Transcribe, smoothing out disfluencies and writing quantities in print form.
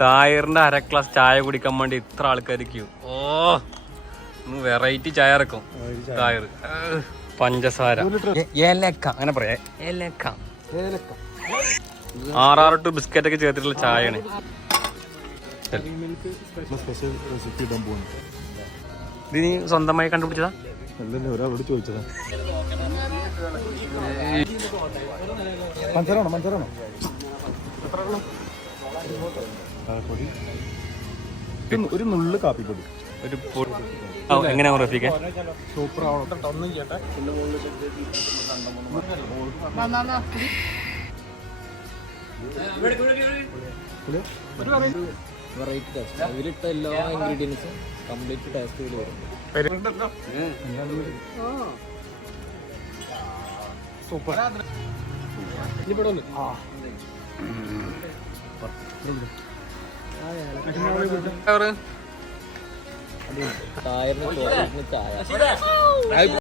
തായറിന്റെ 1/2 glass ചായ കുടിക്കാൻ വേണ്ടി ഇത്ര ആൾക്കാർക്ക്. ഓ വെറൈറ്റി ചായ ഇറക്കും തായർ. പഞ്ചസാര ഏലക്ക, അങ്ങനെ പറയാ, ഏലക്ക 6 ബിസ്ക്കറ്റ് ഒക്കെ ചേർത്തിട്ടുള്ള ചായയാണ്. ഇത് നീ സ്വന്തമായി കണ്ടുപിടിച്ചതാ? ഒരാളോട് ചോദിച്ചതാ. ഒരു നുള്ളു കാപ്പിപ്പൊടി, ഒരു എങ്ങനെയാ റഫീഖ? സൂപ്പർ ആവണം. ഒന്നും ചെയ്യട്ടെ. Variety taste. അതിലിട്ട എല്ലാ ഇൻഗ്രീഡിയൻസും കംപ്ലീറ്റ് ടേസ്റ്റ് വരും. സൂപ്പർ. ടയറിന് ചായ